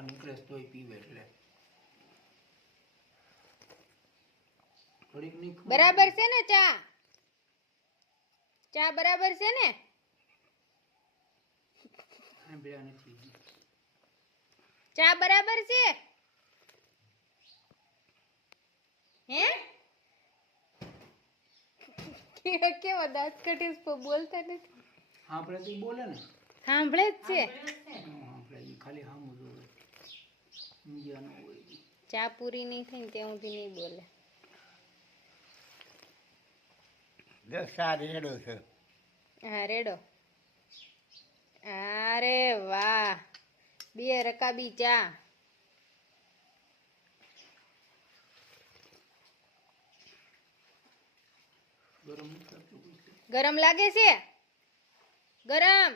બહાર નીકળે તોય પીવે એટલે થોડીક ની બરાબર છે ને ચા? ચા બરાબર છે ને? સાંભળ્યા નથી. ચા બરાબર છે હે? કેવા દાંત કાઢીશ પણ બોલતા નથી. આપણે તો ઈ બોલે ને. સાંભળે જ છે. આપણે ઈ ખાલી સામું જોવે. ઊંઘ્યા ન હોય. ચા પૂરી નહીં થઈ ને ત્યાં સુધી નહીં બોલે. રેડો છે. હા રેડો. અરે વાહ, 2 રકાબી ચા. ગરમ નથી થતું. ગરમ લાગે છે? ગરમ